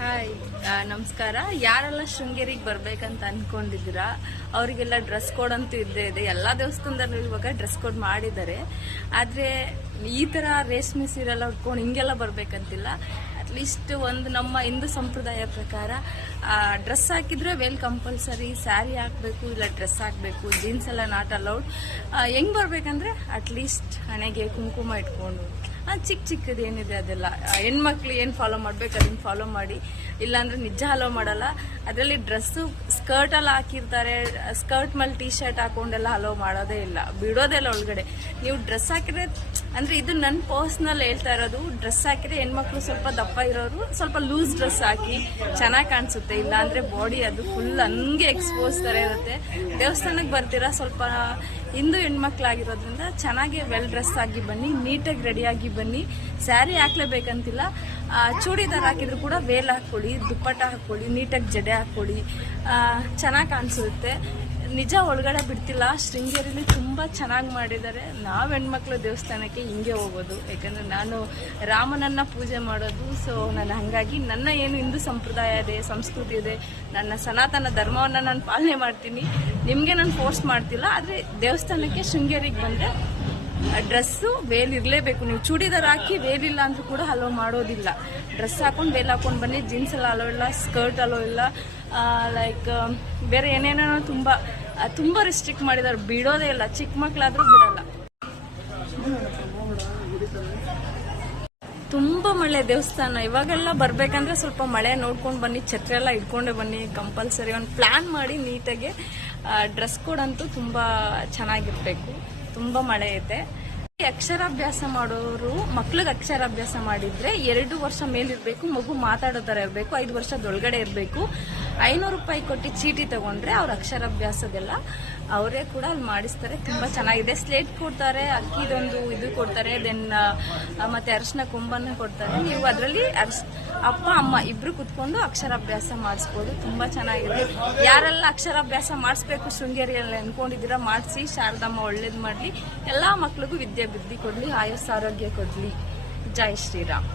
Hi, ನಮಸ್ಕಾರ. ಯಾರೆಲ್ಲ ಶೃಂಗೇರಿಗೆ ಬರ್ಬೇಕಂತ ಅನ್ಕೊಂಡಿದ್ದೀರಾ ಅವರಿಗೆಲ್ಲ ಡ್ರೆಸ್ ಕೋಡ್ ಅಂತೂ ಇದ್ದೇ ಇದೆ. ಎಲ್ಲ ದೇವಸ್ಥಾನದಲ್ಲೂ ಇವಾಗ ಡ್ರೆಸ್ ಕೋಡ್ ಮಾಡಿದ್ದಾರೆ. ಆದರೆ ಈ ಥರ ರೇಷ್ಮೆ ಸೀರೆ ಎಲ್ಲ ಉಟ್ಕೊಂಡು ಹಿಂಗೆಲ್ಲ ಬರ್ಬೇಕಂತಿಲ್ಲ. ಅಟ್ಲೀಸ್ಟ್ ಒಂದು ನಮ್ಮ ಹಿಂದೂ ಸಂಪ್ರದಾಯ ಪ್ರಕಾರ ಡ್ರೆಸ್ ಹಾಕಿದ್ರೆ ವೇಲ್ ಕಂಪಲ್ಸರಿ, ಸ್ಯಾರಿ ಹಾಕಬೇಕು, ಇಲ್ಲ ಡ್ರೆಸ್ ಹಾಕಬೇಕು, ಜೀನ್ಸ್ ಎಲ್ಲ ನಾಟ್ ಅಲೌಡ್. ಹೆಂಗೆ ಬರ್ಬೇಕಂದ್ರೆ ಅಟ್ಲೀಸ್ಟ್ ಹಣೆಗೆ ಕುಂಕುಮ ಇಟ್ಕೊಂಡು ಚಿಕ್ಕ ಚಿಕ್ಕದು ಏನಿದೆ ಅದೆಲ್ಲ ಹೆಣ್ಮಕ್ಳು ಏನು ಫಾಲೋ ಮಾಡ್ಬೇಕು ಅದನ್ನ ಫಾಲೋ ಮಾಡಿ. ಇಲ್ಲಾಂದ್ರೆ ನಿಜ ಅಲೋ ಮಾಡಲ್ಲ. ಅದರಲ್ಲಿ ಡ್ರೆಸ್ಸು ಸ್ಕರ್ಟಲ್ಲಿ ಹಾಕಿರ್ತಾರೆ, ಸ್ಕರ್ಟ್ ಮೇಲೆ ಟೀ ಶರ್ಟ್ ಹಾಕೊಂಡೆಲ್ಲ ಅಲೋ ಮಾಡೋದೇ ಇಲ್ಲ, ಬಿಡೋದೆಲ್ಲ ಒಳಗಡೆ. ನೀವು ಡ್ರೆಸ್ ಹಾಕಿದ್ರೆ ಅಂದರೆ ಇದು ನನ್ನ ಪರ್ಸ್ನಲ್ ಹೇಳ್ತಾ ಇರೋದು, ಡ್ರೆಸ್ ಹಾಕಿದ್ರೆ ಹೆಣ್ಮಕ್ಳು ಸ್ವಲ್ಪ ದಪ್ಪ ಇರೋರು ಸ್ವಲ್ಪ ಲೂಸ್ ಡ್ರೆಸ್ ಹಾಕಿ ಚೆನ್ನಾಗಿ ಕಾಣಿಸುತ್ತೆ. ಇಲ್ಲ ಅಂದರೆ ಬಾಡಿ ಅದು ಫುಲ್ ಹಂಗೆ ಎಕ್ಸ್ಪೋಸ್ ಥರ ಇರುತ್ತೆ. ದೇವಸ್ಥಾನಕ್ಕೆ ಬರ್ತೀರಾ, ಸ್ವಲ್ಪ ಹಿಂದೂ ಹೆಣ್ಮಕ್ಳಾಗಿರೋದ್ರಿಂದ ಚೆನ್ನಾಗಿ ವೆಲ್ ಡ್ರೆಸ್ ಆಗಿ ಬನ್ನಿ, ನೀಟಾಗಿ ರೆಡಿಯಾಗಿ ಬನ್ನಿ. ಸ್ಯಾರಿ ಹಾಕ್ಲೇಬೇಕಂತಿಲ್ಲ, ಚೂಡಿದಾರ್ ಹಾಕಿದ್ರು ಕೂಡ ವೇಲ್ ಹಾಕ್ಕೊಳ್ಳಿ, ದುಪ್ಪಟ್ಟ ಹಾಕ್ಕೊಳ್ಳಿ, ನೀಟಾಗಿ ಜಡೆ ಹಾಕ್ಕೊಳ್ಳಿ, ಚೆನ್ನಾಗಿ ಕಾಣಿಸುತ್ತೆ. ನಿಜ ಒಳಗಡೆ ಬಿಡ್ತಿಲ್ಲ. ಶೃಂಗೇರಿಲಿ ತುಂಬ ಚೆನ್ನಾಗಿ ಮಾಡಿದ್ದಾರೆ. ನಾವು ಹೆಣ್ಮಕ್ಳು ದೇವಸ್ಥಾನಕ್ಕೆ ಹಿಂಗೆ ಹೋಗೋದು, ಯಾಕಂದರೆ ನಾನು ರಾಮನನ್ನ ಪೂಜೆ ಮಾಡೋದು. ಸೊ ನಾನು ಹಾಗಾಗಿ ನನ್ನ ಏನು ಹಿಂದೂ ಸಂಪ್ರದಾಯ ಇದೆ, ಸಂಸ್ಕೃತಿ ಇದೆ, ನನ್ನ ಸನಾತನ ಧರ್ಮವನ್ನು ನಾನು ಪಾಲನೆ ಮಾಡ್ತೀನಿ. ನಿಮಗೆ ನಾನು ಫೋರ್ಸ್ ಮಾಡ್ತಿಲ್ಲ. ಆದರೆ ದೇವಸ್ಥಾನಕ್ಕೆ ಶೃಂಗೇರಿಗೆ ಬಂದರೆ ಡ್ರೆಸ್ಸು ವೇಲ್ ಇರಲೇಬೇಕು. ನೀವು ಚೂಡಿದಾರ್ ಹಾಕಿ ವೇಲ್ ಇಲ್ಲ ಅಂದ್ರೂ ಕೂಡ ಅಲೋ ಮಾಡೋದಿಲ್ಲ. ಡ್ರೆಸ್ ಹಾಕೊಂಡು ವೇಲ್ ಹಾಕೊಂಡು ಬನ್ನಿ. ಜೀನ್ಸ್ ಎಲ್ಲ ಅಲೋ ಇಲ್ಲ, ಸ್ಕರ್ಟ್ ಅಲೋ ಇಲ್ಲ, ಲೈಕ್ ಬೇರೆ ಏನೇನೋ ತುಂಬ ರಿಸ್ಟ್ರಿಕ್ಟ್ ಮಾಡಿದ್ದಾರೆ. ಬಿಡೋದೇ ಇಲ್ಲ, ಚಿಕ್ಕ ಮಕ್ಕಳಾದ್ರೂ ಬಿಡಲ್ಲ. ತುಂಬ ಮಳೆ ದೇವಸ್ಥಾನ. ಇವಾಗೆಲ್ಲ ಬರ್ಬೇಕಂದ್ರೆ ಸ್ವಲ್ಪ ಮಳೆ ನೋಡ್ಕೊಂಡು ಬನ್ನಿ, ಛತ್ರಿ ಎಲ್ಲ ಇಟ್ಕೊಂಡೇ ಬನ್ನಿ ಕಂಪಲ್ಸರಿ. ಒಂದು ಪ್ಲಾನ್ ಮಾಡಿ ನೀಟಾಗಿ. ಡ್ರೆಸ್ ಕೋಡ್ ಅಂತೂ ತುಂಬ ಚೆನ್ನಾಗಿರ್ಬೇಕು. ತುಂಬ ಮಳೆ ಐತೆ. ಅಕ್ಷರಾಭ್ಯಾಸ ಮಾಡೋರು ಮಕ್ಳಿಗೆ ಅಕ್ಷರಾಭ್ಯಾಸ ಮಾಡಿದ್ರೆ 2 ವರ್ಷ ಮೇಲಿರ್ಬೇಕು, ಮಗು ಮಾತಾಡೋ ಥರ ಇರಬೇಕು, 5 ವರ್ಷದೊಳಗಡೆ ಇರಬೇಕು. 500 ರೂಪಾಯಿ ಕೊಟ್ಟು ಚೀಟಿ ತಗೊಂಡ್ರೆ ಅವ್ರ ಅಕ್ಷರಾಭ್ಯಾಸದೆಲ್ಲ ಅವರೇ ಕೂಡ ಅಲ್ಲಿ ಮಾಡಿಸ್ತಾರೆ. ತುಂಬ ಚೆನ್ನಾಗಿದೆ. ಸ್ಲೇಟ್ ಕೊಡ್ತಾರೆ, ಅಕ್ಕಿದೊಂದು ಇದು ಕೊಡ್ತಾರೆ, ದೆನ್ ಮತ್ತೆ ಅರಿಶಿನ ಕೊಂಬನ್ನ ಕೊಡ್ತಾರೆ. ನೀವು ಅದರಲ್ಲಿ ಅಪ್ಪ ಅಮ್ಮ ಇಬ್ರು ಕುತ್ಕೊಂಡು ಅಕ್ಷರಾಭ್ಯಾಸ ಮಾಡಿಸ್ಬೋದು. ತುಂಬ ಚೆನ್ನಾಗಿದೆ. ಯಾರೆಲ್ಲ ಅಕ್ಷರಾಭ್ಯಾಸ ಮಾಡಿಸ್ಬೇಕು ಶೃಂಗೇರಿಯಲ್ಲಿ ಅನ್ಕೊಂಡಿದ್ದೀರಾ ಮಾಡಿಸಿ. ಶಾರದಮ್ಮ ಒಳ್ಳೇದು ಮಾಡಲಿ, ಎಲ್ಲ ಮಕ್ಳಿಗೂ ವಿದ್ಯೆ ಬುದ್ಧಿ ಕೊಡಲಿ, ಆಯಸ್ಸು ಆರೋಗ್ಯ ಕೊಡಲಿ. ಜೈ ಶ್ರೀರಾಮ್.